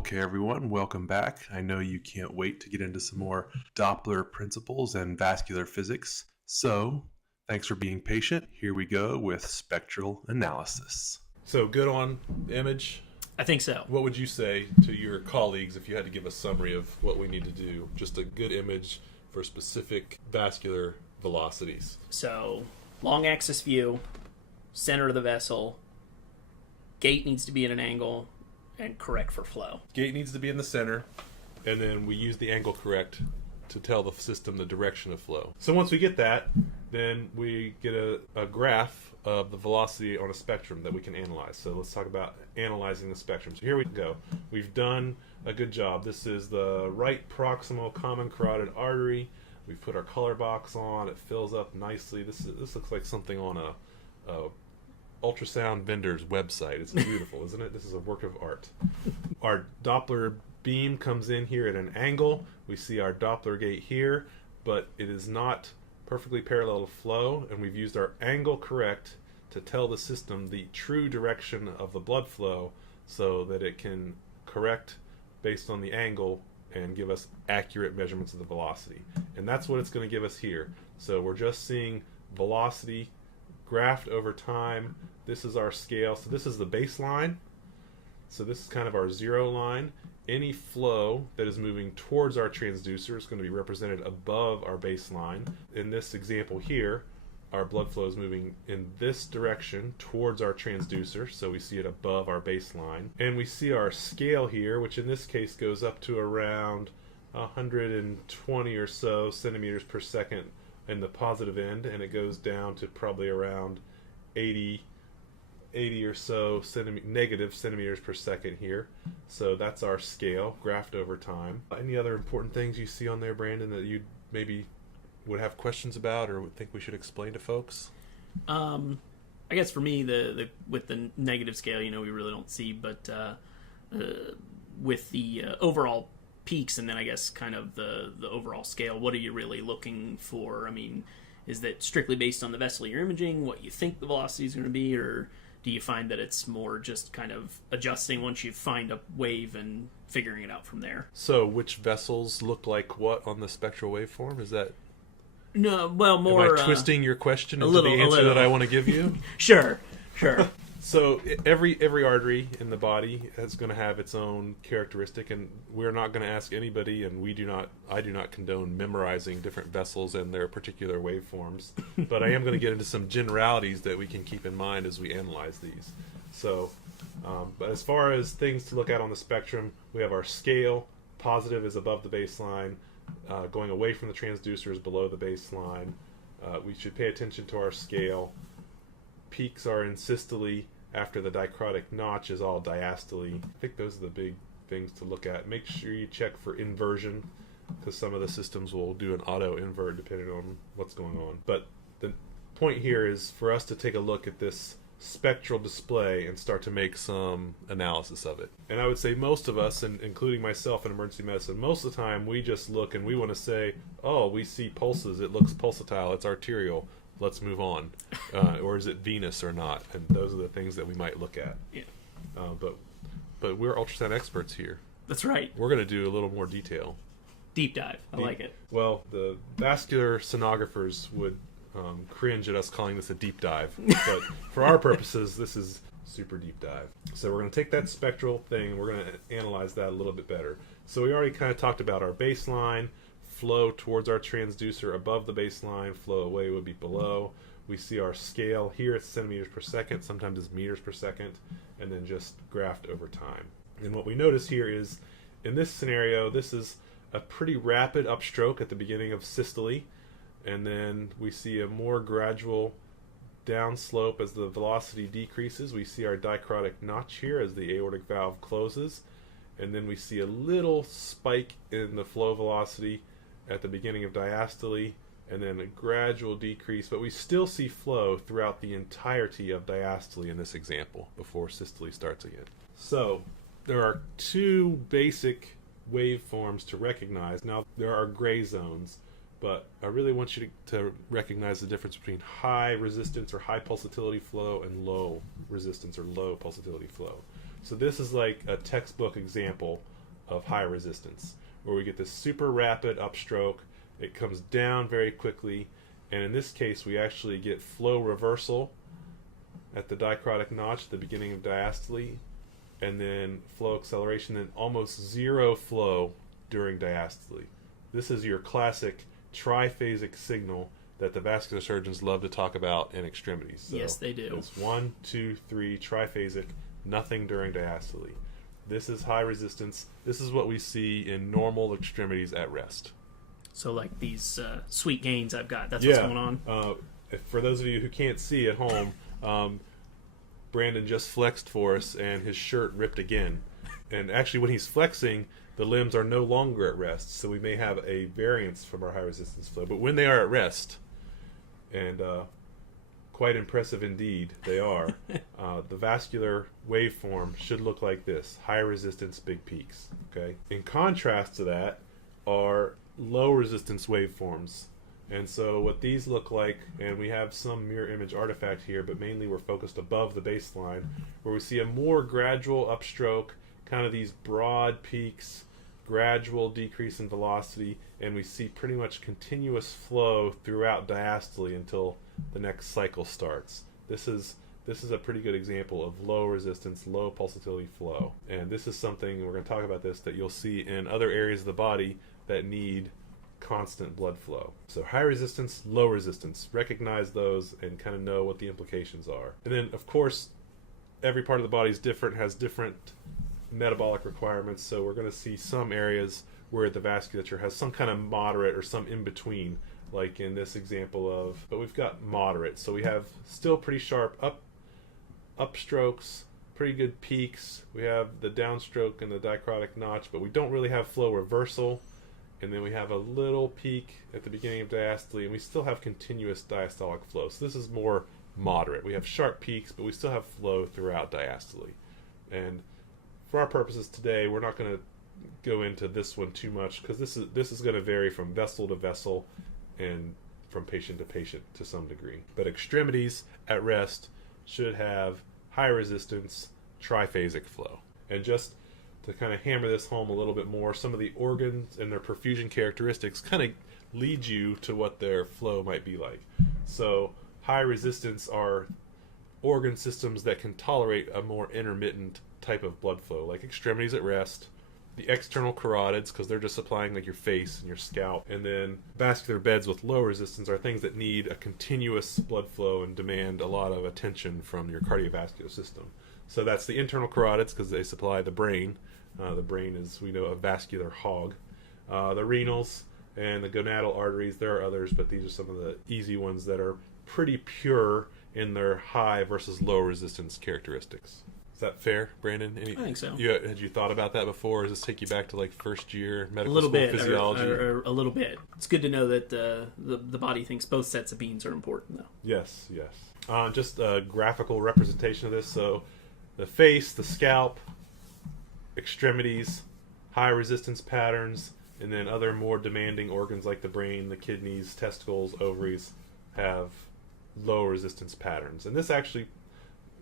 Okay, everyone, welcome back. I know you can't wait to get into some more Doppler principles and vascular physics. So, thanks for being patient. Here we go with spectral analysis. So good on image. I think so. What would you say to your colleagues if you had to give a summary of what we need to do? Just a good image for specific vascular velocities. So, long axis view, center of the vessel, gate needs to be at an angle, and correct for flow. Gate needs to be in the center, and then we use the angle correct to tell the system the direction of flow. So once we get that, then we get a graph of the velocity on a spectrum that we can analyze. So let's talk about analyzing the spectrum. So here we go. We've done a good job. This is the right proximal common carotid artery. We've put our color box on. It fills up nicely. This looks like something on a ultrasound vendor's website. It's beautiful, isn't it? This is a work of art. Our Doppler beam comes in here at an angle. We see our Doppler gate here, but it is not perfectly parallel to flow, and we've used our angle correct to tell the system the true direction of the blood flow so that it can correct based on the angle and give us accurate measurements of the velocity. And that's what it's going to give us here. So we're just seeing velocity graphed over time. This is our scale. So this is the baseline. So this is kind of our zero line. Any flow that is moving towards our transducer is going to be represented above our baseline. In this example here, our blood flow is moving in this direction towards our transducer, so we see it above our baseline. And we see our scale here, which in this case goes up to around 120 or so centimeters per second in the positive end, and it goes down to probably around 80 or so negative centimeters per second here. So that's our scale graphed over time. Any other important things you see on there, Brandon, that you maybe would have questions about or would think we should explain to folks? I guess for me, the with the negative scale, we really don't see, but with the overall peaks, and then I guess kind of the overall scale, what are you really looking for? I mean, is that strictly based on the vessel you're imaging, what you think the velocity is going to be, or do you find that it's more just kind of adjusting once you find a wave and figuring it out from there? So which vessels look like what on the spectral waveform? Is that... No, well, more... Am I twisting your question into the answer that I want to give you? Sure. So every artery in the body is going to have its own characteristic, and we're not going to ask anybody, and I do not condone memorizing different vessels and their particular waveforms, but I am going to get into some generalities that we can keep in mind as we analyze these. So, but as far as things to look at on the spectrum, we have our scale. Positive is above the baseline. Going away from the transducer is below the baseline. We should pay attention to our scale. Peaks are in systole after the dichrotic notch is all diastole. I think those are the big things to look at. Make sure you check for inversion, because some of the systems will do an auto invert depending on what's going on. But the point here is for us to take a look at this spectral display and start to make some analysis of it. And I would say most of us, and including myself in emergency medicine, most of the time we just look and we want to say, oh, we see pulses, it looks pulsatile, it's arterial, let's move on. Or is it venous or not? And those are the things that we might look at. Yeah. But we're ultrasound experts here. That's right. We're going to do a little more detail. Deep dive. I like it. Well, the vascular sonographers would cringe at us calling this a deep dive. But for our purposes, this is super deep dive. So we're going to take that spectral thing, we're going to analyze that a little bit better. So we already kind of talked about our baseline, flow towards our transducer above the baseline, flow away would be below. We see our scale here, it's centimeters per second, sometimes it's meters per second, and then just graphed over time. And what we notice here is, in this scenario, this is a pretty rapid upstroke at the beginning of systole, and then we see a more gradual downslope as the velocity decreases. We see our dichrotic notch here as the aortic valve closes, and then we see a little spike in the flow velocity at the beginning of diastole, and then a gradual decrease, but we still see flow throughout the entirety of diastole in this example before systole starts again. So there are two basic waveforms to recognize. Now there are gray zones, but I really want you to recognize the difference between high resistance or high pulsatility flow and low resistance or low pulsatility flow. So this is like a textbook example of high resistance, where we get this super rapid upstroke. It comes down very quickly, and in this case we actually get flow reversal at the dichrotic notch at the beginning of diastole, and then flow acceleration, and almost zero flow during diastole. This is your classic triphasic signal that the vascular surgeons love to talk about in extremities. So yes, they do. it's 1, 2, 3, triphasic, nothing during diastole. This is high resistance. This is what we see in normal extremities at rest. So like these sweet gains I've got, that's what's going on? For those of you who can't see at home, Brandon just flexed for us and his shirt ripped again. And actually when he's flexing, the limbs are no longer at rest, so we may have a variance from our high resistance flow. But when they are at rest, and quite impressive indeed they are, the vascular waveform should look like this: high resistance, big peaks. Okay. In contrast to that are low resistance waveforms. And so what these look like, and we have some mirror image artifact here, but mainly we're focused above the baseline, where we see a more gradual upstroke, kind of these broad peaks, gradual decrease in velocity, and we see pretty much continuous flow throughout diastole until the next cycle starts. This is a pretty good example of low resistance, low pulsatility flow. And this is something, we're going to talk about this, that you'll see in other areas of the body that need constant blood flow. So high resistance, low resistance. Recognize those and kind of know what the implications are. And then, of course, every part of the body is different, has different metabolic requirements. So we're going to see some areas where the vasculature has some kind of moderate or some in between, like in this example of, but we've got moderate. So we have still pretty sharp upstrokes, pretty good peaks. We have the downstroke and the dichrotic notch, but we don't really have flow reversal. And then we have a little peak at the beginning of diastole, and we still have continuous diastolic flow. So this is more moderate. We have sharp peaks, but we still have flow throughout diastole. And for our purposes today, we're not going to go into this one too much, because this is going to vary from vessel to vessel and from patient to patient to some degree. But extremities at rest should have high resistance, triphasic flow. And just to kind of hammer this home a little bit more, some of the organs and their perfusion characteristics kind of lead you to what their flow might be like. So high resistance are organ systems that can tolerate a more intermittent type of blood flow, like extremities at rest, the external carotids, because they're just supplying like your face and your scalp, and then vascular beds with low resistance are things that need a continuous blood flow and demand a lot of attention from your cardiovascular system. So that's the internal carotids, because they supply the brain. The brain is, we know, a vascular hog. The renals and the gonadal arteries, there are others, but these are some of the easy ones that are pretty pure in their high versus low resistance characteristics. Is that fair, Brandon? I think so. Had you thought about that before? Or does this take you back to like first year medical school physiology? Or a little bit. It's good to know that the body thinks both sets of beans are important, though. Yes. Just a graphical representation of this. So the face, the scalp, extremities, high resistance patterns, and then other more demanding organs like the brain, the kidneys, testicles, ovaries have low resistance patterns. And this actually,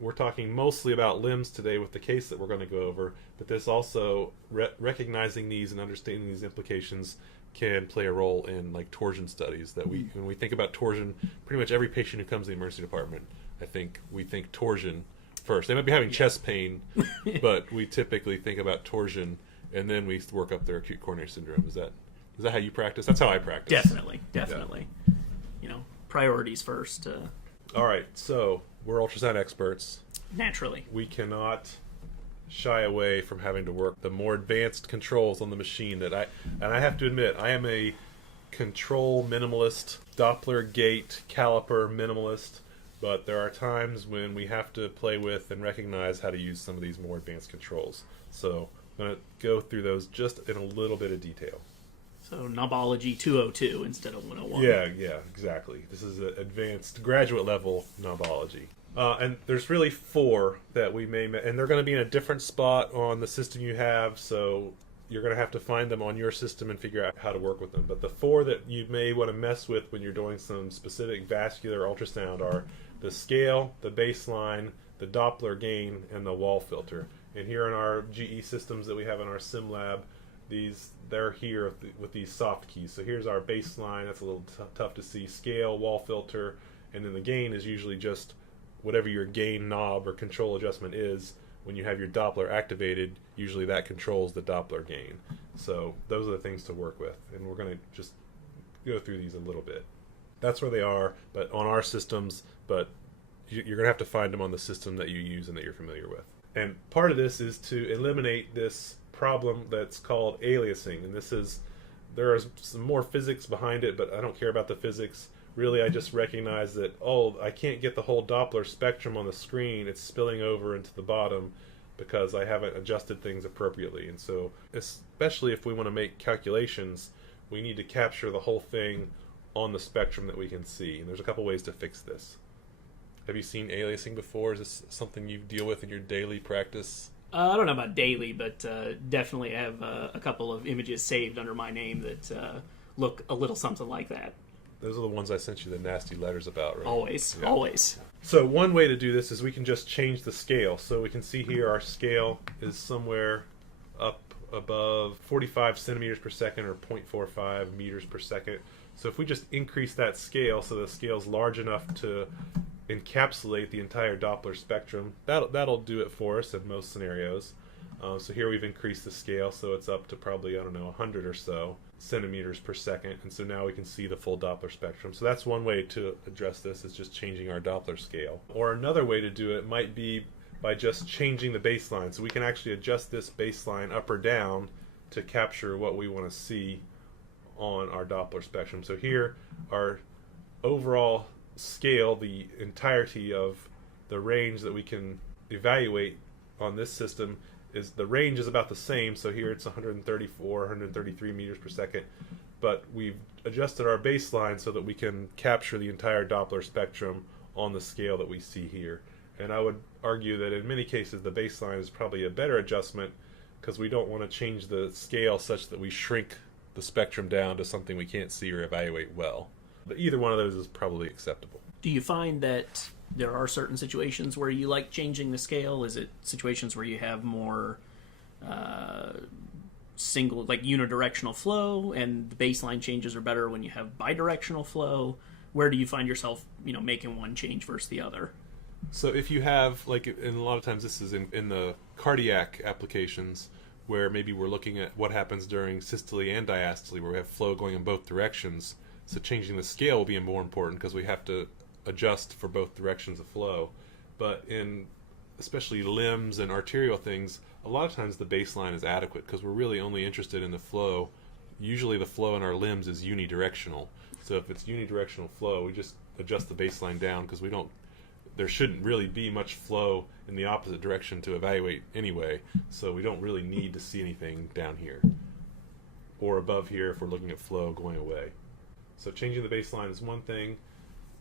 we're talking mostly about limbs today with the case that we're going to go over, but this also, recognizing these and understanding these implications can play a role in like torsion studies. That when we think about torsion, pretty much every patient who comes to the emergency department, I think we think torsion first. They might be having chest pain, but we typically think about torsion, and then we work up their acute coronary syndrome. Is that how you practice? That's how I practice. Definitely. Yeah. Priorities first. All right, so we're ultrasound experts. Naturally. We cannot shy away from having to work the more advanced controls on the machine and I have to admit, I am a control minimalist, Doppler gate caliper minimalist. But there are times when we have to play with and recognize how to use some of these more advanced controls. So I'm going to go through those just in a little bit of detail. So knobology 202 instead of 101. Yeah, exactly. This is an advanced graduate level knobology. And there's really 4 that we may, and they're going to be in a different spot on the system you have, so you're going to have to find them on your system and figure out how to work with them. But the 4 that you may want to mess with when you're doing some specific vascular ultrasound are the scale, the baseline, the Doppler gain, and the wall filter. And here in our GE systems that we have in our sim lab, they're here with these soft keys. So here's our baseline. That's a little tough to see. Scale, wall filter, and then the gain is usually just whatever your gain knob or control adjustment is. When you have your Doppler activated, usually that controls the Doppler gain. So those are the things to work with, and we're going to just go through these a little bit. That's where they are, but on our systems, but you're going to have to find them on the system that you use and that you're familiar with. And part of this is to eliminate this problem that's called aliasing, and there is some more physics behind it, but I don't care about the physics. Really, I just recognize that, I can't get the whole Doppler spectrum on the screen. It's spilling over into the bottom because I haven't adjusted things appropriately. And so, especially if we want to make calculations, we need to capture the whole thing on the spectrum that we can see. And there's a couple ways to fix this. Have you seen aliasing before? Is this something you deal with in your daily practice? I don't know about daily, but definitely have a couple of images saved under my name that look a little something like that. Those are the ones I sent you the nasty letters about, right? Always, yeah. Always. So one way to do this is we can just change the scale. So we can see here our scale is somewhere up above 45 centimeters per second or 0.45 meters per second. So if we just increase that scale so the scale's large enough to encapsulate the entire Doppler spectrum, that'll do it for us in most scenarios. So here we've increased the scale, so it's up to probably, 100 or so centimeters per second, and so now we can see the full Doppler spectrum. So that's one way to address this, is just changing our Doppler scale. Or another way to do it might be by just changing the baseline. So we can actually adjust this baseline up or down to capture what we want to see on our Doppler spectrum. So here, our overall scale, the entirety of the range that we can evaluate on this system, the range is about the same. So here it's 134, 133 meters per second, but we've adjusted our baseline so that we can capture the entire Doppler spectrum on the scale that we see here. And I would argue that in many cases the baseline is probably a better adjustment, because we don't want to change the scale such that we shrink the spectrum down to something we can't see or evaluate well. But either one of those is probably acceptable. Do you find that there are certain situations where you like changing the scale? Is it situations where you have more single, like unidirectional flow, and the baseline changes are better when you have bidirectional flow? Where do you find yourself, making one change versus the other? So if you have, and a lot of times this is in the cardiac applications, where maybe we're looking at what happens during systole and diastole, where we have flow going in both directions. So changing the scale will be more important because we have to adjust for both directions of flow. But in especially limbs and arterial things, a lot of times the baseline is adequate because we're really only interested in the flow. Usually the flow in our limbs is unidirectional. So if it's unidirectional flow, we just adjust the baseline down because there shouldn't really be much flow in the opposite direction to evaluate anyway. So we don't really need to see anything down here or above here if we're looking at flow going away. So changing the baseline is one thing,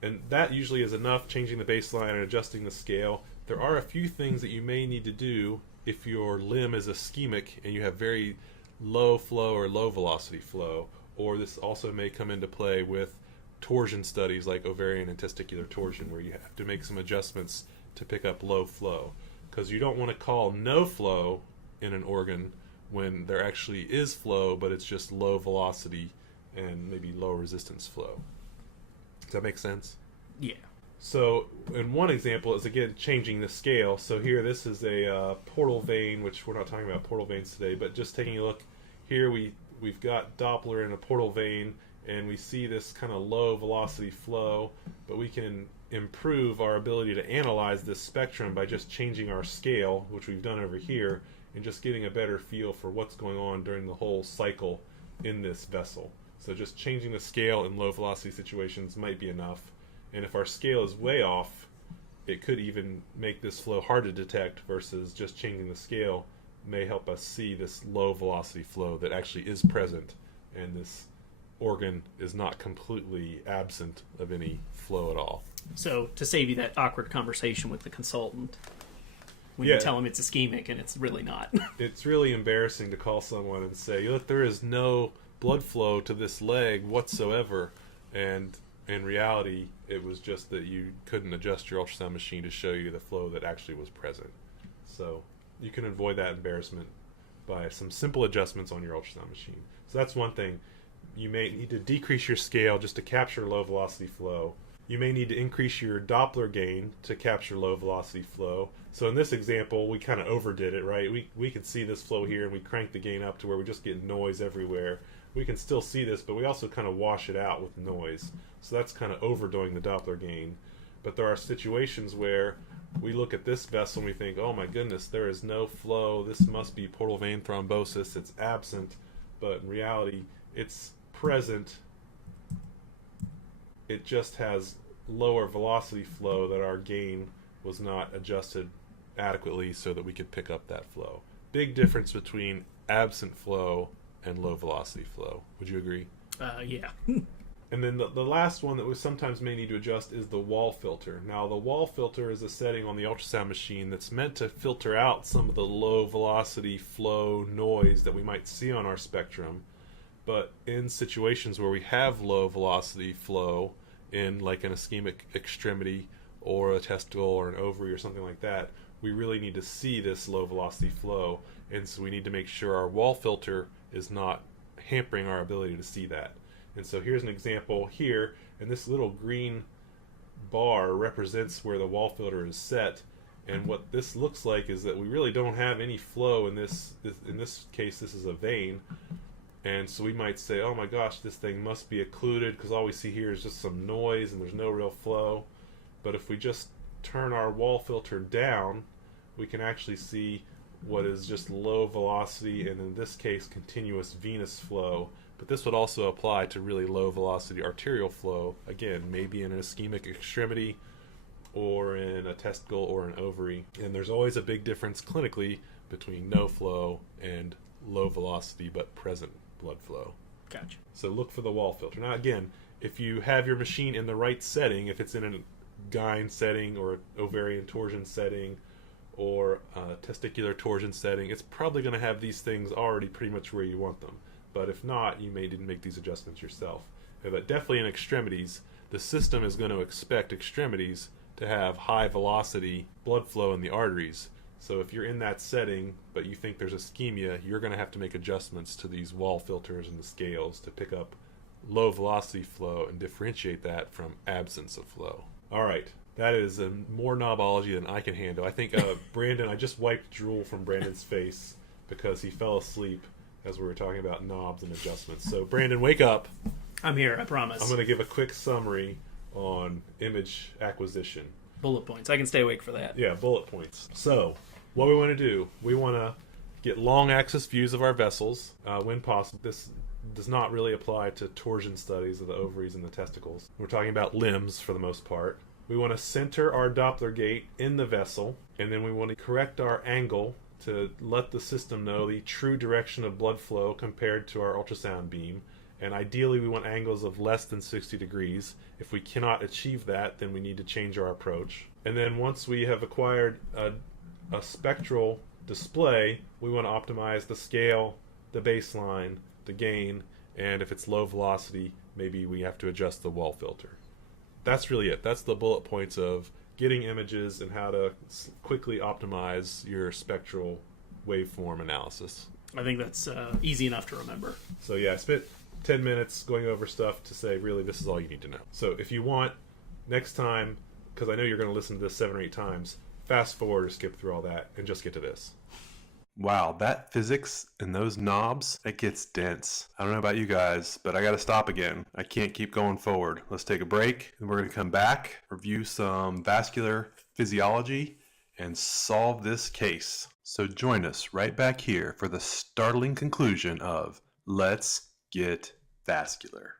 and that usually is enough, changing the baseline and adjusting the scale. There are a few things that you may need to do if your limb is ischemic and you have very low flow or low velocity flow, or this also may come into play with torsion studies like ovarian and testicular torsion, where you have to make some adjustments to pick up low flow, because you don't want to call no flow in an organ when there actually is flow, but it's just low velocity and maybe low resistance flow. Does that make sense? Yeah. So, in one example is, again, changing the scale. So here, this is a portal vein, which we're not talking about portal veins today, but just taking a look here, we've got Doppler in a portal vein, and we see this kind of low velocity flow, but we can improve our ability to analyze this spectrum by just changing our scale, which we've done over here, and just getting a better feel for what's going on during the whole cycle in this vessel. So just changing the scale in low velocity situations might be enough. And if our scale is way off, it could even make this flow hard to detect, versus just changing the scale may help us see this low velocity flow that actually is present, and this organ is not completely absent of any flow at all. So to save you that awkward conversation with the consultant, when Yeah. you tell them it's ischemic and it's really not. It's really embarrassing to call someone and say, look, there is no blood flow to this leg whatsoever, and in reality it was just that you couldn't adjust your ultrasound machine to show you the flow that actually was present. So you can avoid that embarrassment by some simple adjustments on your ultrasound machine. So that's one thing. You may need to decrease your scale just to capture low velocity flow. You may need to increase your Doppler gain to capture low velocity flow. So in this example, we kind of overdid it, right? We can see this flow here, and we crank the gain up to where we just get noise everywhere. We can still see this, but we also kind of wash it out with noise. So that's kind of overdoing the Doppler gain. But there are situations where we look at this vessel and we think, oh my goodness, there is no flow. This must be portal vein thrombosis. It's absent. But in reality, it's present. It just has lower velocity flow that our gain was not adjusted adequately so that we could pick up that flow. Big difference between absent flow and low velocity flow. Would you agree? Yeah. And then the last one that we sometimes may need to adjust is the wall filter. Now, the wall filter is a setting on the ultrasound machine that's meant to filter out some of the low velocity flow noise that we might see on our spectrum. But in situations where we have low velocity flow in like an ischemic extremity or a testicle or an ovary or something like that, we really need to see this low velocity flow. And so we need to make sure our wall filter is not hampering our ability to see that. And so here's an example here, and this little green bar represents where the wall filter is set. And what this looks like is that we really don't have any flow in this case. This is a vein, and so we might say, oh my gosh, this thing must be occluded because all we see here is just some noise and there's no real flow. But if we just turn our wall filter down, we can actually see what is just low velocity, and in this case continuous venous flow. But this would also apply to really low velocity arterial flow, again, maybe in an ischemic extremity or in a testicle or an ovary. And there's always a big difference clinically between no flow and low velocity but present blood flow. Gotcha. So look for the wall filter. Now again, if you have your machine in the right setting, if it's in a gyne setting or ovarian torsion setting or a testicular torsion setting, it's probably going to have these things already pretty much where you want them. But if not, you may need to make these adjustments yourself. But definitely in extremities, the system is going to expect extremities to have high velocity blood flow in the arteries. So if you're in that setting, but you think there's ischemia, you're going to have to make adjustments to these wall filters and the scales to pick up low velocity flow and differentiate that from absence of flow. All right, that is more knobology than I can handle. I think Brandon, I just wiped drool from Brandon's face because he fell asleep as we were talking about knobs and adjustments. So Brandon, wake up. I'm here, I promise. I'm going to give a quick summary on image acquisition. Bullet points. I can stay awake for that. Yeah, bullet points. So what we want to do, we want to get long axis views of our vessels when possible. This does not really apply to torsion studies of the ovaries and the testicles. We're talking about limbs for the most part. We want to center our Doppler gate in the vessel, and then we want to correct our angle to let the system know the true direction of blood flow compared to our ultrasound beam. And ideally we want angles of less than 60 degrees. If we cannot achieve that, then we need to change our approach. And then once we have acquired a spectral display, we want to optimize the scale, the baseline, the gain, and if it's low velocity, maybe we have to adjust the wall filter. That's really it. That's the bullet points of getting images and how to quickly optimize your spectral waveform analysis. I think that's easy enough to remember. So yeah, I spent 10 minutes going over stuff to say, really, this is all you need to know. So if you want, next time, because I know you're going to listen to this 7 or 8 times, fast forward or skip through all that and just get to this. Wow, that physics and those knobs, it gets dense. I don't know about you guys, but I got to stop again. I can't keep going forward. Let's take a break, and we're going to come back, review some vascular physiology, and solve this case. So join us right back here for the startling conclusion of Let's Get Vascular.